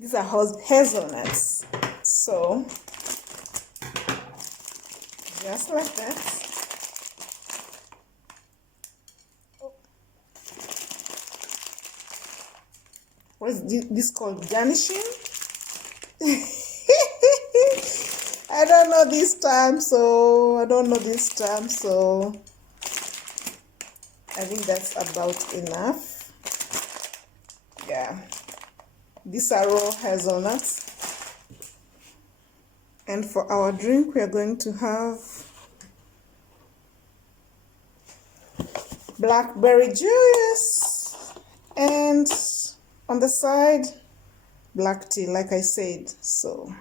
These are hazelnuts. So, just like that. What is this called? Garnishing? I don't know this term, so I think that's about enough. Yeah. These are raw hazelnuts. And for our drink, we are going to have blackberry juice. And on the side, black tea, like I said. So,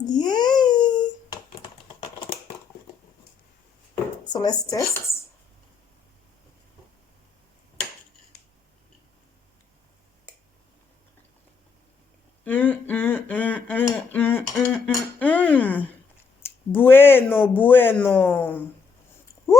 yay! So let's test. Bueno, bueno. Woo!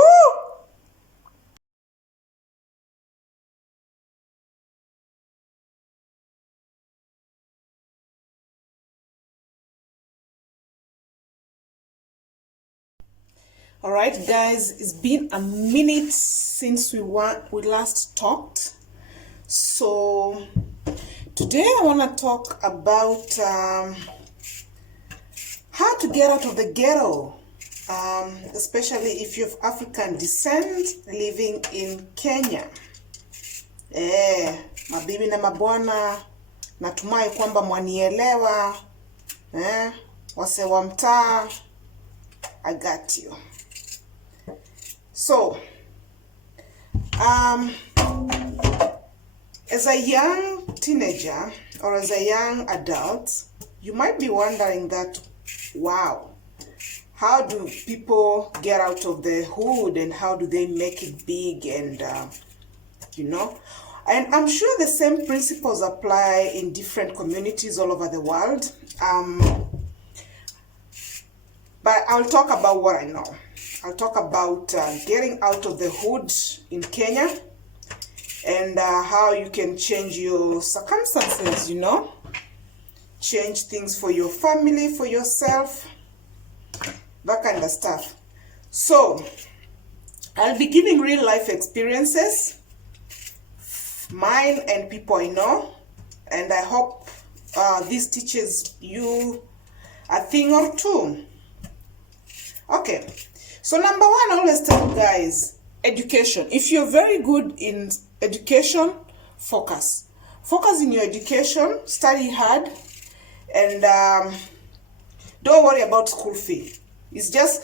All right, guys, it's been a minute since we last talked. So today I want to talk about how to get out of the ghetto, especially if you have African descent living in Kenya. Mabibi na mabwana, natumai kwamba mwanielewa. Wase wa mtaa, I got you. So, as a young teenager or as a young adult, you might be wondering that, wow, how do people get out of the hood and how do they make it big and, and I'm sure the same principles apply in different communities all over the world. But I'll talk about what I know. I'll talk about getting out of the hood in Kenya and how you can change your circumstances, change things for your family, for yourself, that kind of stuff. So, I'll be giving real life experiences, mine and people I know, and I hope this teaches you a thing or two. Okay, so number one, I always tell guys, education. If you're very good in education, focus. Focus in your education, study hard, and don't worry about school fee. It's just,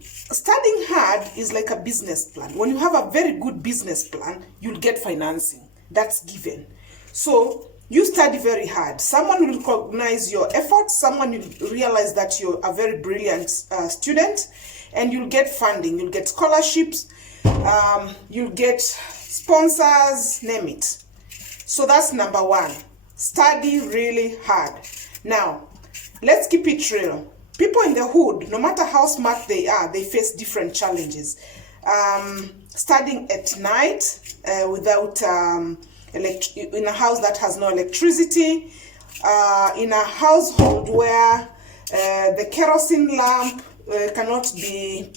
studying hard is like a business plan. When you have a very good business plan, you'll get financing. That's given. So, you study very hard. Someone will recognize your efforts. Someone will realize that you're a very brilliant student, and you'll get funding. You'll get scholarships. You'll get sponsors, name it. So that's number one. Study really hard. Now, let's keep it real. People in the hood, no matter how smart they are, they face different challenges. Studying at night without in a house that has no electricity, in a household where the kerosene lamp cannot be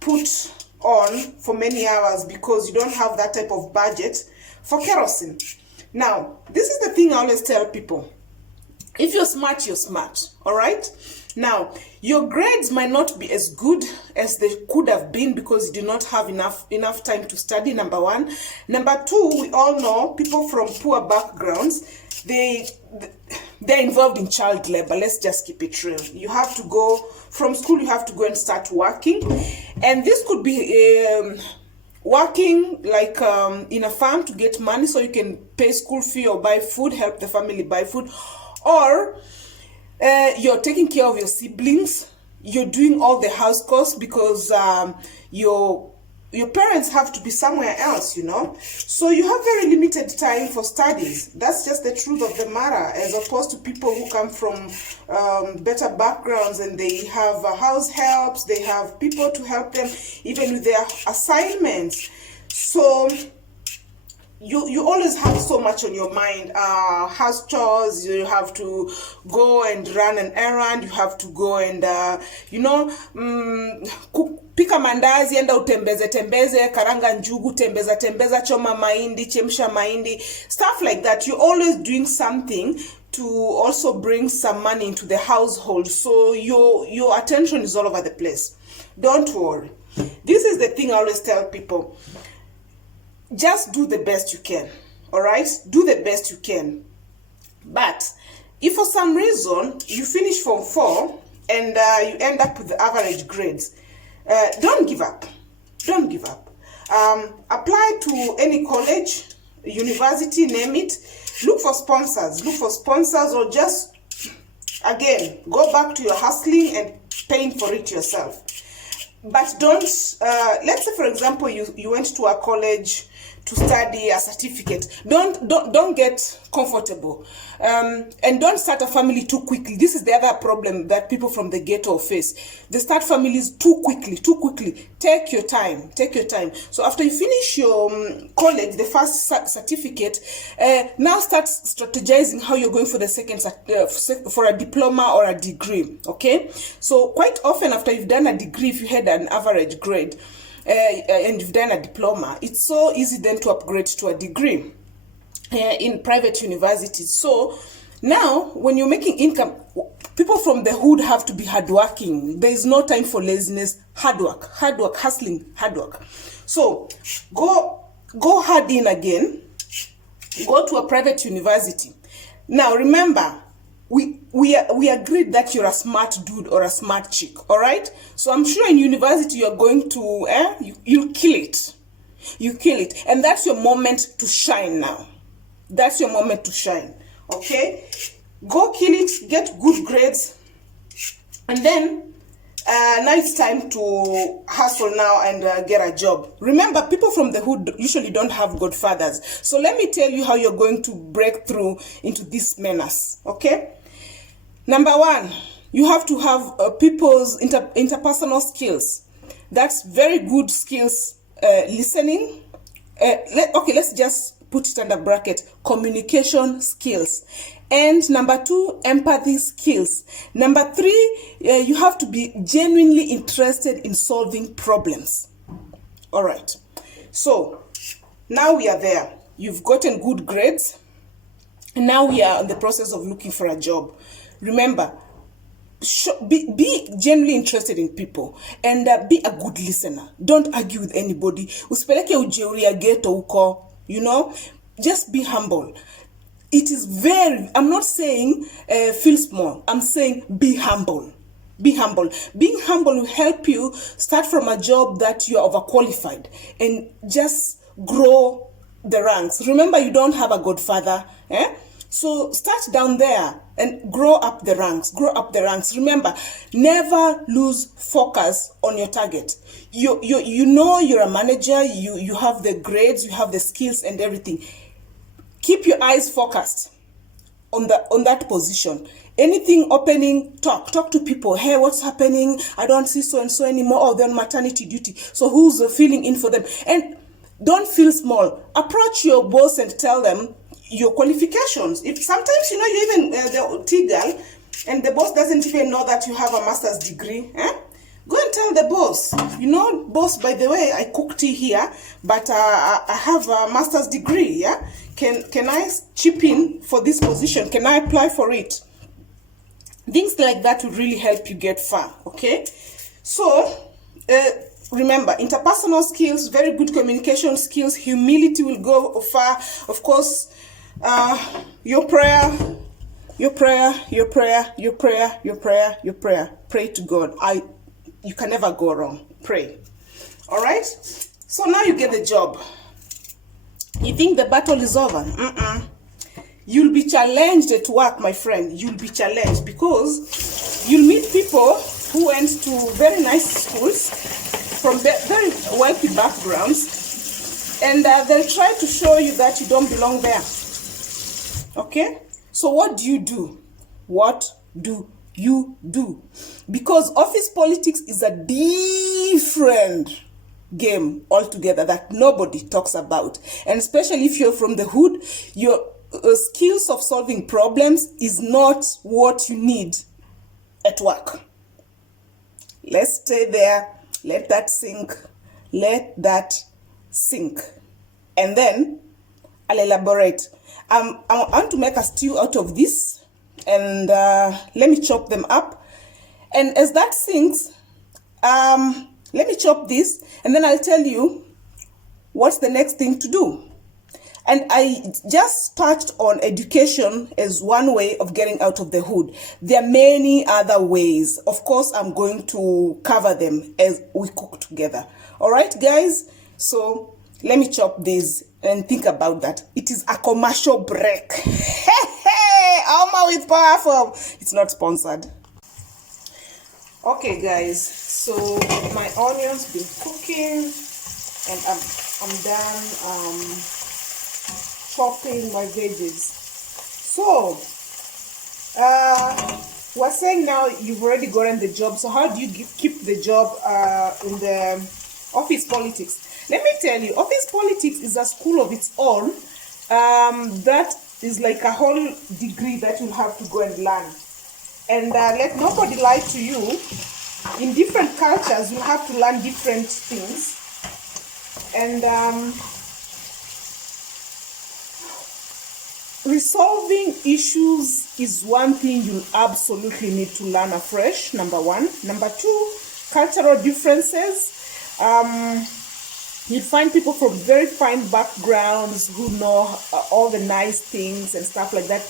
put on for many hours because you don't have that type of budget for kerosene. Now, this is the thing I always tell people. If you're smart, you're smart, all right? Now, your grades might not be as good as they could have been because you did not have enough time to study, number one. Number two, we all know people from poor backgrounds, they're involved in child labor. Let's just keep it real. You have to go, from school, you have to go and start working. And this could be working like in a farm to get money so you can pay school fee or buy food, help the family buy food. Or you're taking care of your siblings, you're doing all the house costs because your parents have to be somewhere else, So you have very limited time for studies. That's just the truth of the matter, as opposed to people who come from better backgrounds and they have house helps, they have people to help them even with their assignments. So you always have so much on your mind. House chores, you have to go and run an errand, you have to go and pika mandazi, enda utembeze tembeze, karanga njugu, tembeza tembeza, choma mahindi, chemsha mahindi, stuff like that. You're always doing something to also bring some money into the household, so your attention is all over the place. Don't worry. This is the thing I always tell people. Just do the best you can, all right? Do the best you can. But if for some reason you finish Form 4 and you end up with the average grades, don't give up. Don't give up. Apply to any college, university, name it. Look for sponsors. Look for sponsors, or just, again, go back to your hustling and paying for it yourself. But don't, let's say, for example, you went to a college to study a certificate. Don't get comfortable, and don't start a family too quickly. This is the other problem that people from the ghetto face. They start families too quickly. Take your time. So after you finish your college, the first certificate, now start strategizing how you're going for the second, for a diploma or a degree. Okay, so quite often after you've done a degree, if you had an average grade, and you've done a diploma, it's so easy then to upgrade to a degree in private universities. So now when you're making income, people from the hood have to be hardworking. There is no time for laziness. Hard work, hustling, hard work. So go hard in again. Go to a private university. Now remember, we agreed that you're a smart dude or a smart chick, all right? So I'm sure in university you're going to, you'll kill it. You kill it. And that's your moment to shine now. That's your moment to shine, okay? Go kill it, get good grades, and then now it's time to hustle now and get a job. Remember, people from the hood usually don't have godfathers. So let me tell you how you're going to break through into this menace, okay? Number one, you have to have people's interpersonal skills. That's very good skills. Listening. Let's just put it under bracket. Communication skills. And number two, empathy skills. Number three, you have to be genuinely interested in solving problems. All right. So now we are there. You've gotten good grades. And now we are in the process of looking for a job. Remember, be genuinely interested in people, and be a good listener. Don't argue with anybody. Usipeleke ujeuri ya ghetto uko, just be humble. It is I'm not saying feel small. I'm saying be humble. Be humble. Being humble will help you start from a job that you are overqualified and just grow the ranks. Remember, you don't have a godfather, So start down there and grow up the ranks. Remember, never lose focus on your target. You know you're a manager, you have the grades, you have the skills and everything. Keep your eyes focused on that position. Anything opening, talk to people. Hey, what's happening? I don't see so and so anymore. Oh, they're on maternity duty. So who's filling in for them? And don't feel small. Approach your boss and tell them your qualifications. If sometimes you even the T girl, and the boss doesn't even know that you have a master's degree, go and tell the boss, boss, by the way, I cook tea here, but I have a master's degree. Can I chip in for this position? Can I apply for it? Things like that will really help you get far. Okay, so remember, interpersonal skills, very good communication skills, humility will go far. Of course, your prayer. Pray to God. You can never go wrong. Pray. All right. So now you get the job. You think the battle is over? You'll be challenged at work, my friend. You'll be challenged because you'll meet people who went to very nice schools from very wealthy backgrounds, and they'll try to show you that you don't belong there. Okay? So what do you do? What do you do? Because office politics is a different game altogether that nobody talks about. And especially if you're from the hood, your skills of solving problems is not what you need at work. Let's stay there. Let that sink. Let that sink. And then I'll elaborate. I want to make a stew out of this. And let me chop them up. And as that sinks, let me chop this. And then I'll tell you what's the next thing to do. And I just touched on education as one way of getting out of the hood. There are many other ways. Of course, I'm going to cover them as we cook together. All right, guys? So let me chop this and think about that. It is a commercial break. Hey, Alma with Powerful. It's not sponsored. Okay, guys. So my onions been cooking, and I'm done chopping my veggies. So we're saying now you've already gotten the job. So how do you keep the job in the office politics? Let me tell you, office politics is a school of its own. That is like a whole degree that you have to go and learn. And let nobody lie to you. In different cultures, you have to learn different things. And resolving issues is one thing you absolutely need to learn afresh, number one. Number two, cultural differences. You find people from very fine backgrounds who know all the nice things and stuff like that.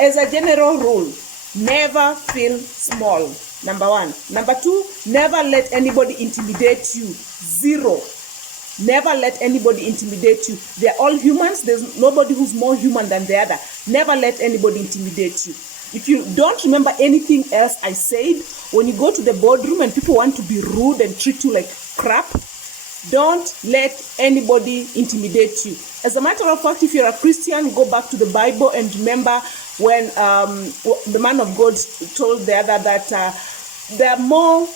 As a general rule, never feel small, number one. Number two, never let anybody intimidate you. Zero. Never let anybody intimidate you. They're all humans. There's nobody who's more human than the other. Never let anybody intimidate you. If you don't remember anything else I said, when you go to the boardroom and people want to be rude and treat you like crap, don't let anybody intimidate you. As a matter of fact, if you're a Christian, go back to the Bible and remember when the man of God told the other that there are more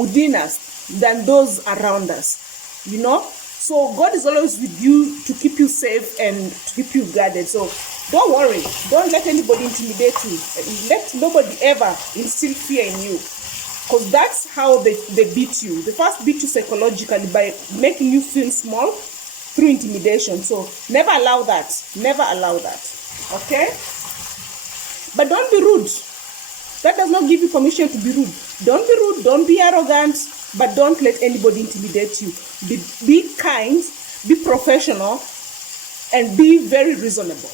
within us than those around us. You know? So God is always with you to keep you safe and to keep you guarded. So don't worry. Don't let anybody intimidate you. Let nobody ever instill fear in you. Because that's how they beat you. They first beat you psychologically by making you feel small through intimidation. So never allow that. Never allow that. Okay? But don't be rude. That does not give you permission to be rude. Don't be rude. Don't be arrogant. But don't let anybody intimidate you. Be kind. Be professional. And be very reasonable.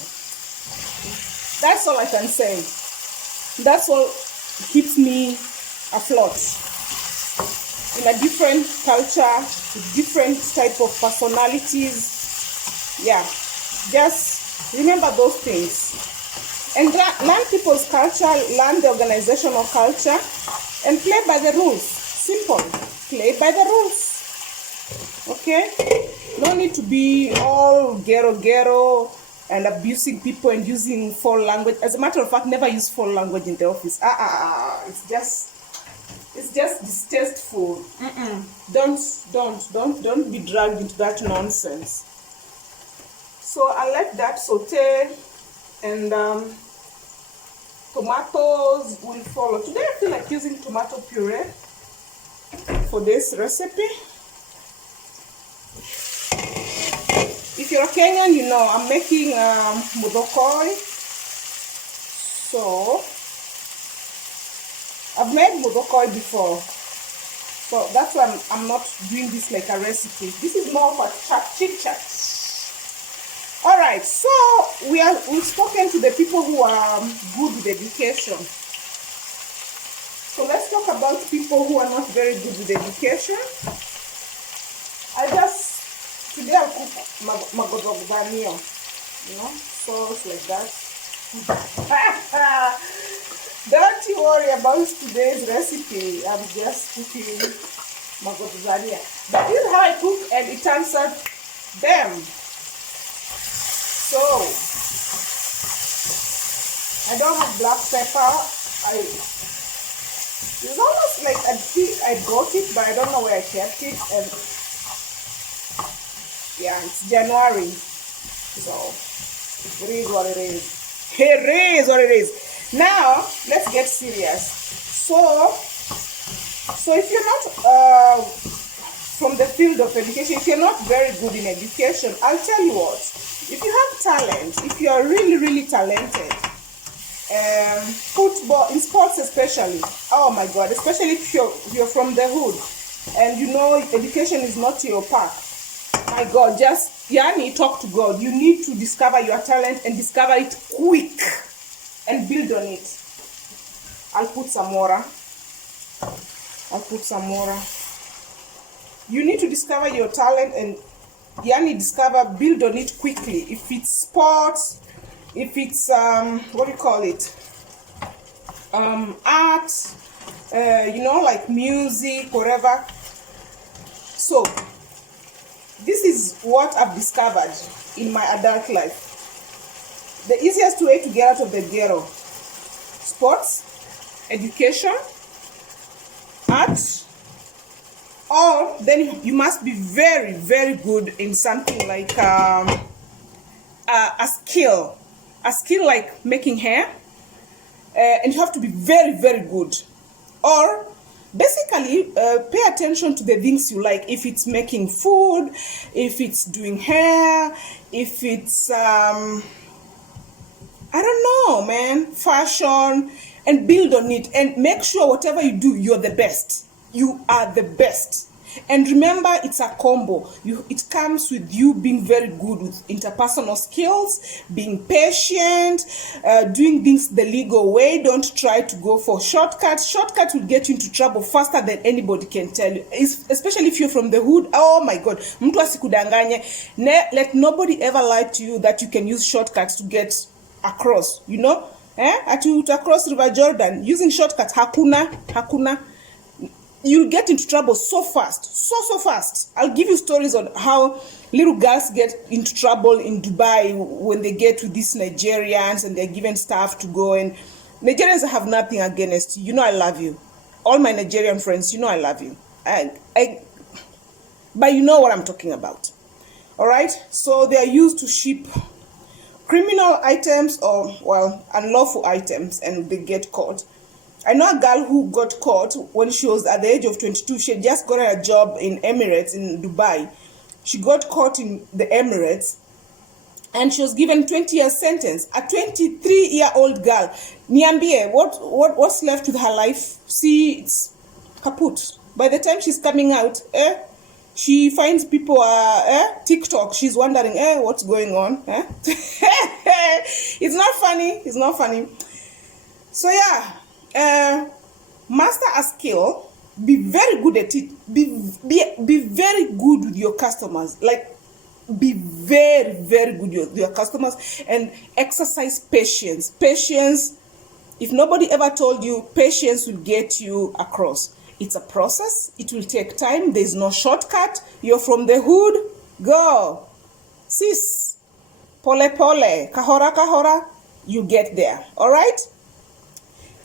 That's all I can say. That's all keeps me afloat. In a different culture, with different type of personalities. Yeah. Just remember those things. And learn people's culture, learn the organizational culture, and play by the rules. Simple. Play by the rules. Okay? No need to be all ghetto and abusing people and using foul language. As a matter of fact, never use foul language in the office. It's just distasteful. Don't be dragged into that nonsense. So I let that saute, and tomatoes will follow. Today I feel like using tomato puree for this recipe. If you're a Kenyan, you know I'm making mudokoi. So I've made mudokoi before. So that's why I'm not doing this like a recipe. This is more of a chit chat. All right, so we've spoken to the people who are good with education. So let's talk about people who are not very good with education. Today I'll cook magodogdanio, you know, sauce like that. Don't you worry about today's recipe. I'm just cooking magodogdanio. But this is how I cook, and it turns out them. So I don't have black pepper. It's almost like I think I got it, but I don't know where I kept it. And yeah, it's January, so it is what it is. It is what it is. Now let's get serious. So if you're not from the field of education, if you're not very good in education, I'll tell you what. If you have talent, if you are really talented, football, in sports especially, oh my God, especially if you're from the hood and you know education is not your path, my God, just talk to God. You need to discover your talent and discover it quick and build on it. I'll put some water. You need to discover your talent and build on it quickly. If it's sports, if it's what do you call it, art, like music, whatever. So this is what I've discovered in my adult life. The easiest way to get out of the ghetto: sports, education, art, or then you must be very good in something like a skill like making hair, and you have to be very good. Or basically pay attention to the things you like. If it's making food, if it's doing hair, if it's I don't know, man, fashion, and build on it and make sure whatever you do, you're the best. You are the best. And remember, it's a combo. It comes with you being very good with interpersonal skills, being patient, doing things the legal way. Don't try to go for shortcuts. Shortcuts will get you into trouble faster than anybody can tell you. Especially if you're from the hood. Oh my God. Mtu asikudanganye. Let nobody ever lie to you that you can use shortcuts to get across. You know? To across River Jordan using shortcuts. Hakuna. You'll get into trouble so fast, so fast. I'll give you stories on how little girls get into trouble in Dubai when they get with these Nigerians and they're given stuff to go. And Nigerians have nothing against you. You know I love you. All my Nigerian friends, you know I love you. But you know what I'm talking about. All right? So they are used to ship criminal items or, well, unlawful items, and they get caught. I know a girl who got caught when she was at the age of 22. She had just got a job in Emirates in Dubai. She got caught in the Emirates and she was given 20 years sentence. A 23-year-old girl. Niambie, what's left with her life? See, it's kaput. By the time she's coming out, she finds people TikTok. She's wondering, what's going on? It's not funny. So yeah. Master a skill, be very good at it, be very good with your customers, like be very good with your customers, and exercise patience. If nobody ever told you, patience will get you across. It's a process. It will take time. There's no shortcut. You're from the hood, go sis, pole kahora, you get there. All right.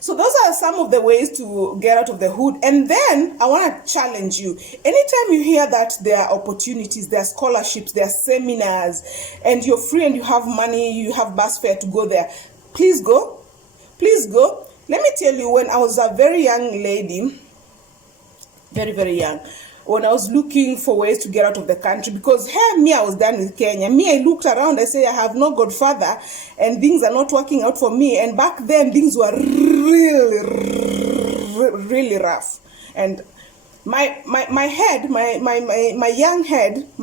So those are some of the ways to get out of the hood. And then I want to challenge you. Anytime you hear that there are opportunities, there are scholarships, there are seminars, and you're free and you have money, you have bus fare to go there, please go. Let me tell you, when I was a very young lady, very young, when I was looking for ways to get out of the country, because I was done with Kenya. I looked around, I say I have no godfather and things are not working out for me. And back then things were really rough. And my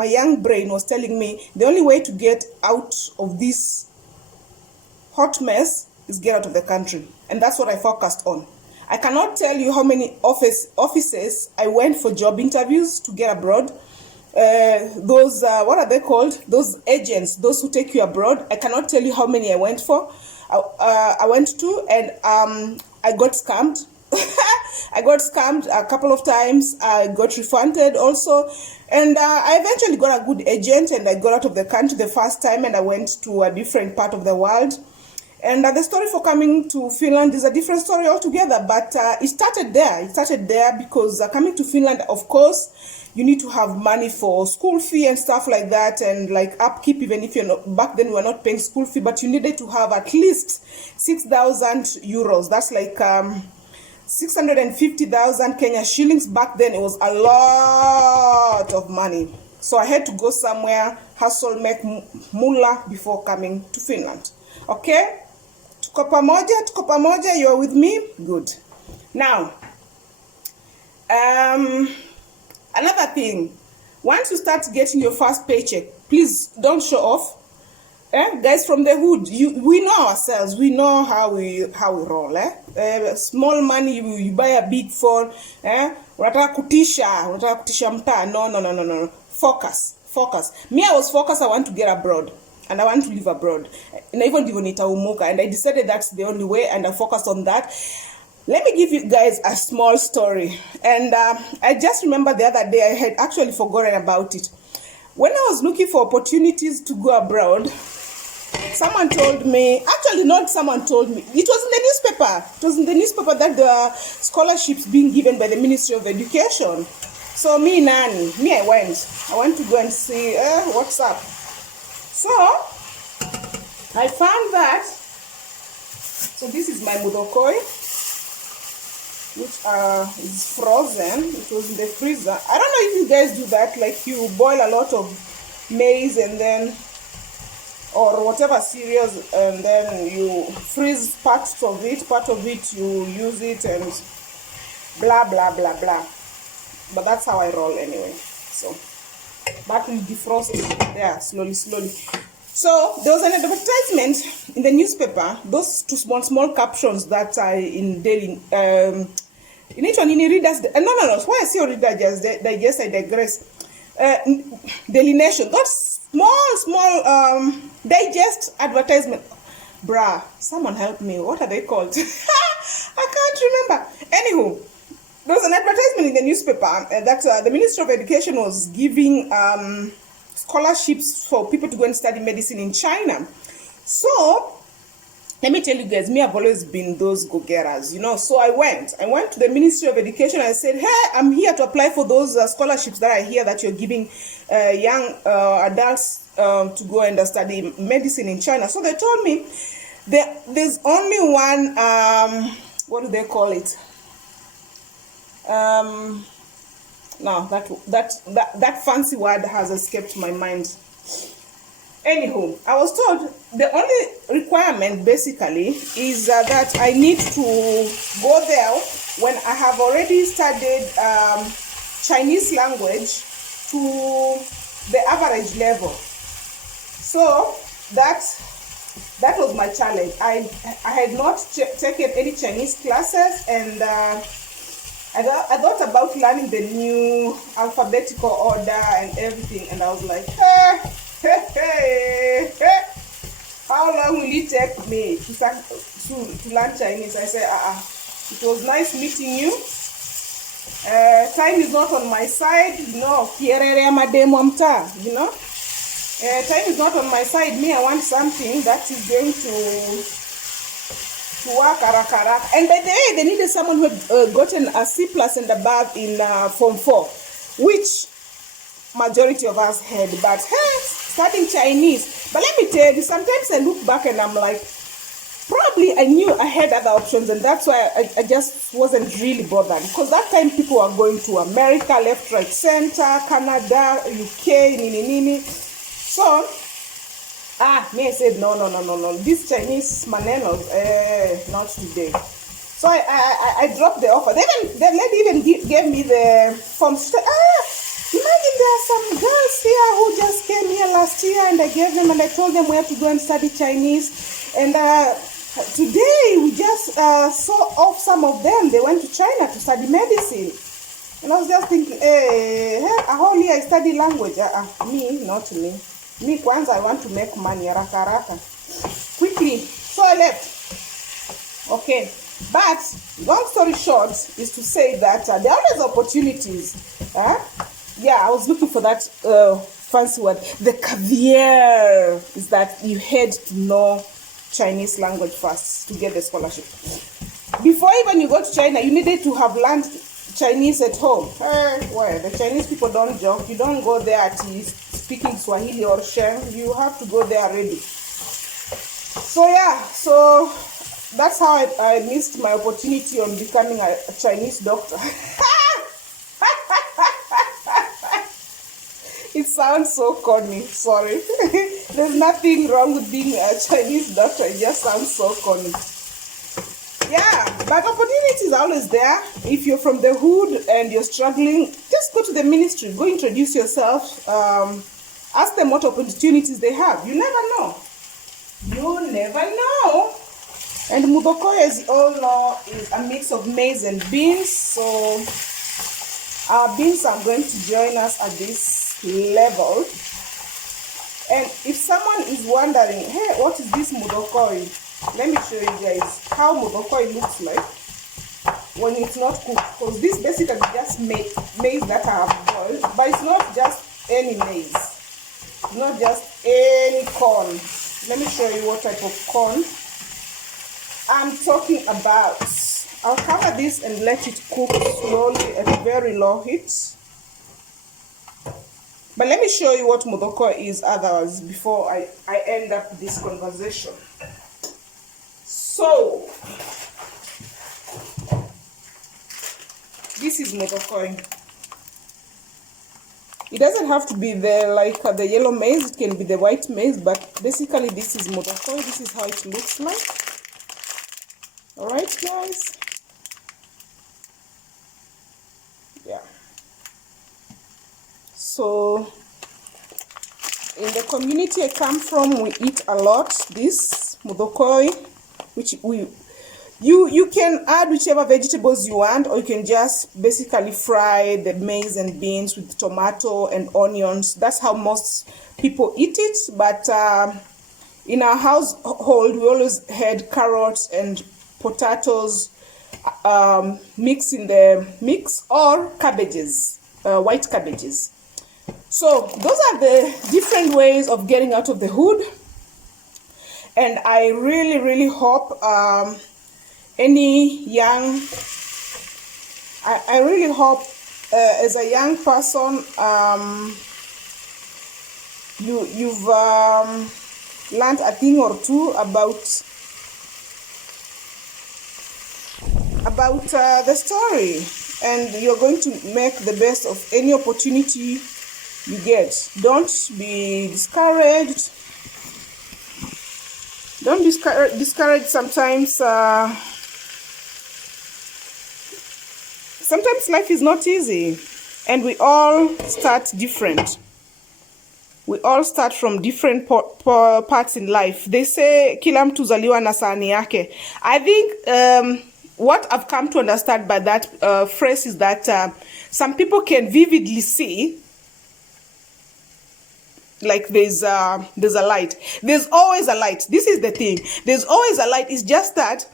young brain was telling me the only way to get out of this hot mess is get out of the country. And that's what I focused on. I cannot tell you how many offices I went for job interviews to get abroad. Those, what are they called? Those agents, those who take you abroad. I cannot tell you how many I went for. I went to, and I got scammed. I got scammed a couple of times. I got refunded also. And I eventually got a good agent, and I got out of the country the first time, and I went to a different part of the world. And the story for coming to Finland is a different story altogether, but it started there. It started there because coming to Finland, of course, you need to have money for school fee and stuff like that, and like upkeep, even if you're not, back then we were not paying school fee, but you needed to have at least 6,000 euros. That's like 650,000 Kenya shillings. Back then it was a lot of money. So I had to go somewhere, hustle, make moolah before coming to Finland. Okay? Tuko pamoja, you're with me? Good. Now, another thing, once you start getting your first paycheck, please don't show off. Guys from the hood, we know ourselves. We know how we roll. Small money, you buy a big phone. Unataka kutisha mtaa. No. Focus. Me, I was focused. I want to get abroad. And I want to live abroad. And even nitaumuka. And I decided that's the only way. And I focused on that. Let me give you guys a small story. And I just remember the other day, I had actually forgotten about it. When I was looking for opportunities to go abroad, someone told me, actually not someone told me, it was in the newspaper. It was in the newspaper that the scholarships being given by the Ministry of Education. So I went. I went to go and see what's up. So I found that. So this is my mudokoi, which is frozen. It was in the freezer. I don't know if you guys do that, like you boil a lot of maize and then, or whatever cereals, and then you freeze part of it you use it, and blah blah blah blah. But that's how I roll anyway. So that will defrost there slowly. So there was an advertisement in the newspaper, those two small captions that are in daily in each one in readers. No. Why I say reader digest, I digress. Daily Nation, those small digest advertisement. Bruh, someone help me. What are they called? I can't remember. Anywho, there was an advertisement in the newspaper that the Ministry of Education was giving scholarships for people to go and study medicine in China. So let me tell you guys, me, I've always been those go-getters, So I went to the Ministry of Education. I said, hey, I'm here to apply for those scholarships that I hear that you're giving young adults to go and study medicine in China. So they told me there's only one, what do they call it? No, that fancy word has escaped my mind. Anywho, I was told the only requirement basically is that I need to go there when I have already studied Chinese language to the average level. So that was my challenge. I had not taken any Chinese classes, and I thought about learning the new alphabetical order and everything, and I was like, hey, how long will it take me to learn Chinese? I said, it was nice meeting you. Time is not on my side, Time is not on my side. Me, I want something that is going to work haraka. And by the way, they needed someone who had gotten a C+ and above in Form 4, which majority of us had. But hey, studying Chinese. But let me tell you, sometimes I look back and I'm like, probably I knew I had other options, and that's why I just wasn't really bothered. Because that time people were going to America, left, right, center, Canada, UK, nini. So me, I said, no. These Chinese manenos, not today. So I dropped the offer. The lady even gave me the form. She said, imagine there are some girls here who just came here last year, and I gave them, and I told them where to go and study Chinese. And today we just saw off some of them. They went to China to study medicine. And I was just thinking, a whole year I study language. Me, not me. Me, kwanza, I want to make money, haraka. Quickly. So I left. Okay. But, long story short, is to say that there are always opportunities. Yeah, I was looking for that fancy word. The caviar is that you had to know Chinese language first to get the scholarship. Before even you go to China, you needed to have learned Chinese at home. Well, the Chinese people don't joke. You don't go there at least speaking Swahili or Sheng. You have to go there ready. So yeah, so that's how I missed my opportunity on becoming a Chinese doctor. It sounds so corny, sorry. There's nothing wrong with being a Chinese doctor, it just sounds so corny. Yeah, but opportunities are always there. If you're from the hood and you're struggling, just go to the ministry, go introduce yourself, ask them what opportunities they have. You never know. You never know. And mudokoi, as you all know, is a mix of maize and beans. So our beans are going to join us at this level. And if someone is wondering, hey, what is this mudokoi? Let me show you guys how mudokoi looks like when it's not cooked. Because this basically just maize that I have boiled, but it's not just any maize. It's not just any corn. Let me show you what type of corn I'm talking about. I'll cover this and let it cook slowly at very low heat. But let me show you what mudokoi is otherwise before I end up this conversation. So, this is mudokoi. It doesn't have to be the yellow maize, it can be the white maize, but basically this is mudokoi. This is how it looks like. Alright guys. Yeah. So in the community I come from, we eat a lot this mudokoi, which you can add whichever vegetables you want, or you can just basically fry the maize and beans with tomato and onions. That's how most people eat it. But in our household, we always had carrots and potatoes mixed in the mix, or cabbages, white cabbages. So those are the different ways of getting out of the hood. And I really hope any young, I really hope as a young person, you've learned a thing or two about the story, and you're going to make the best of any opportunity you get. Don't be discouraged. Don't be discouraged. Sometimes life is not easy, and we all start different. We all start from different parts in life. They say kila mtu zaliwa na sahani yake. I think what I've come to understand by that phrase is that some people can vividly see, like there's a light. There's always a light. This is the thing. There's always a light. It's just that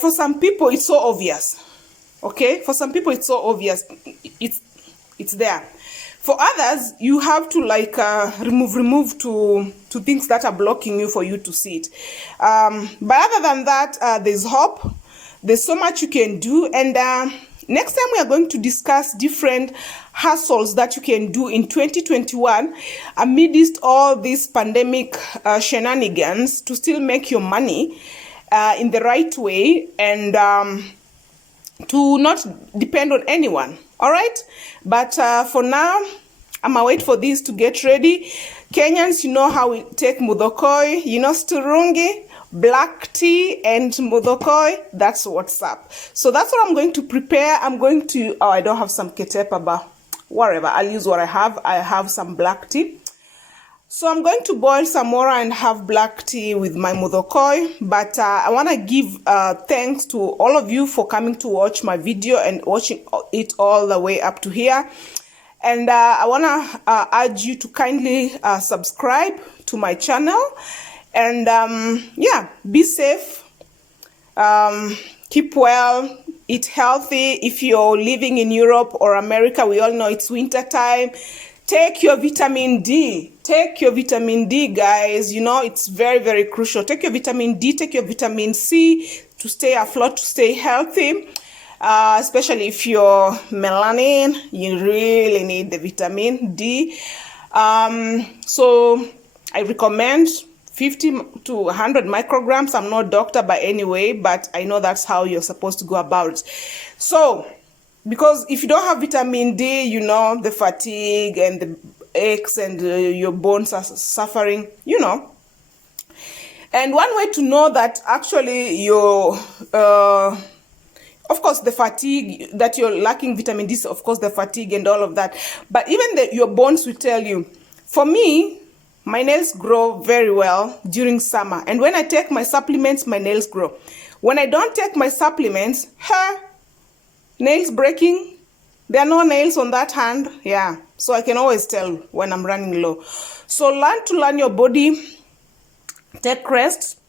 for some people it's so obvious. Okay? For some people it's so obvious. It's there. For others, you have to like remove to things that are blocking you for you to see it. But other than that, there's hope. There's so much you can do. And next time we are going to discuss different hustles that you can do in 2021 amidst all these pandemic shenanigans to still make your money in the right way, and to not depend on anyone. All right, but for now, I'm gonna wait for this to get ready. Kenyans, you know how we take mudokoi, you know, sturungi, black tea, and mudokoi. That's what's up. So that's what I'm going to prepare. I'm going to, I don't have some ketepa, but whatever, I'll use what I have. I have some black tea. So I'm going to boil some more and have black tea with my mudokoi. But I want to give thanks to all of you for coming to watch my video and watching it all the way up to here. And I want to urge you to kindly subscribe to my channel. And yeah, be safe, keep well, eat healthy. If you're living in Europe or America, we all know it's winter time. Take your vitamin D. Take your vitamin D, guys. You know, it's very, very crucial. Take your vitamin D, take your vitamin C to stay afloat, to stay healthy. Especially if you're melanin, you really need the vitamin D. So I recommend 50 to 100 micrograms. I'm not a doctor by any way, but I know that's how you're supposed to go about it. So, because if you don't have vitamin D, you know, the fatigue and the aches and your bones are suffering, you know. And one way to know that actually you're, of course, the fatigue, that you're lacking vitamin D, of course, the fatigue and all of that. But even your bones will tell you. For me, my nails grow very well during summer. And when I take my supplements, my nails grow. When I don't take my supplements, nails breaking, there are no nails on that hand. Yeah, so I can always tell when I'm running low. So learn your body, take rest,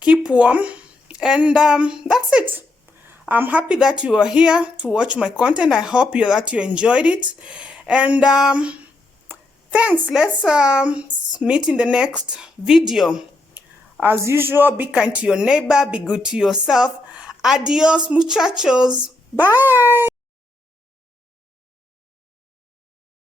keep warm, and that's it. I'm happy that you are here to watch my content. I hope that you enjoyed it. And thanks. Let's meet in the next video. As usual, be kind to your neighbor, be good to yourself. Adios, muchachos. Bye.